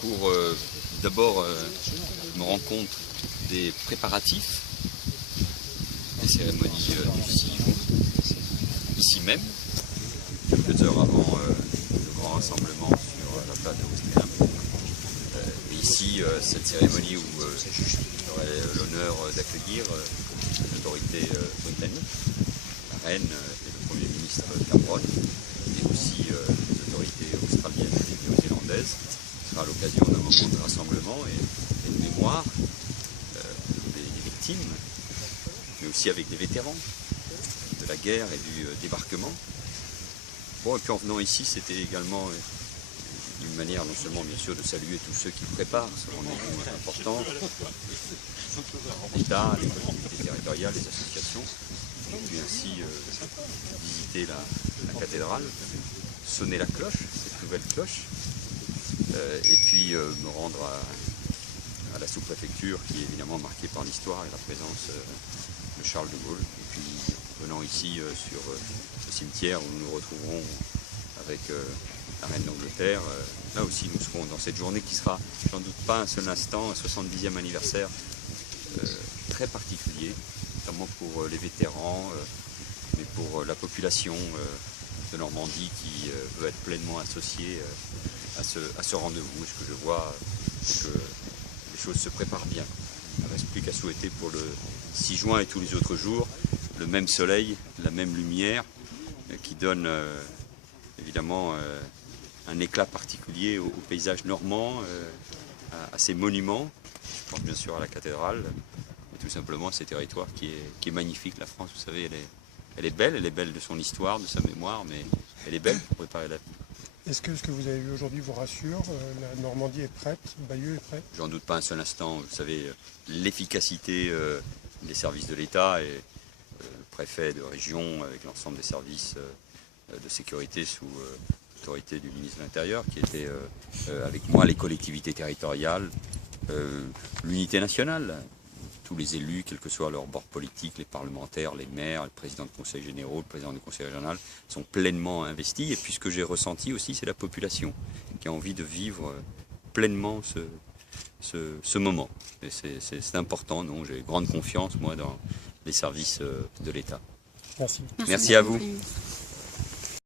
pour d'abord me rendre compte des préparatifs des cérémonies du 6 juin, ici même, quelques heures avant le grand rassemblement sur la place de Ouistreham. Et ici, cette cérémonie où j'aurai l'honneur d'accueillir l'autorité britannique, la reine et le Premier ministre Cameron, et aussi les autorités australiennes et néo-zélandaises. Ce sera l'occasion d'un moment de rassemblement et de mémoire des victimes, mais aussi avec des vétérans de la guerre et du débarquement. Bon, et puis en venant ici, c'était également une manière non seulement bien sûr de saluer tous ceux qui préparent ce rendez-vous important, l'État, les collectivités territoriales, les associations, et puis ainsi visiter la cathédrale, sonner la cloche, cette nouvelle cloche, et puis me rendre à la sous-préfecture qui est évidemment marquée par l'histoire et la présence de Charles de Gaulle. Et puis venant ici sur ce cimetière où nous nous retrouverons avec la reine d'Angleterre, là aussi nous serons dans cette journée qui sera, j'en doute pas un seul instant, un 70e anniversaire très particulier, notamment pour les vétérans, mais pour la population de Normandie qui veut être pleinement associée à ce rendez-vous. Ce que je vois, c'est que les choses se préparent bien. Il ne reste plus qu'à souhaiter pour le 6 juin et tous les autres jours le même soleil, la même lumière qui donne évidemment un éclat particulier au paysage normand, à ces monuments. Je pense bien sûr à la cathédrale, et tout simplement à ces territoires qui est magnifique. La France, vous savez, elle est belle de son histoire, de sa mémoire, mais elle est belle pour préparer l'avenir. Est-ce que ce que vous avez vu aujourd'hui vous rassure? La Normandie est prête, Bayeux est prêt? J'en doute pas un seul instant. Vous savez, l'efficacité des services de l'État et le préfet de région avec l'ensemble des services de sécurité sous l'autorité du ministre de l'Intérieur qui était avec moi, les collectivités territoriales, l'unité nationale. Tous les élus, quel que soit leur bord politique, les parlementaires, les maires, le président de conseil généraux, le président du conseil régional, sont pleinement investis. Et puis ce que j'ai ressenti aussi, c'est la population qui a envie de vivre pleinement ce moment. Et c'est important, non, j'ai grande confiance, moi, dans les services de l'État. Merci. Merci à vous.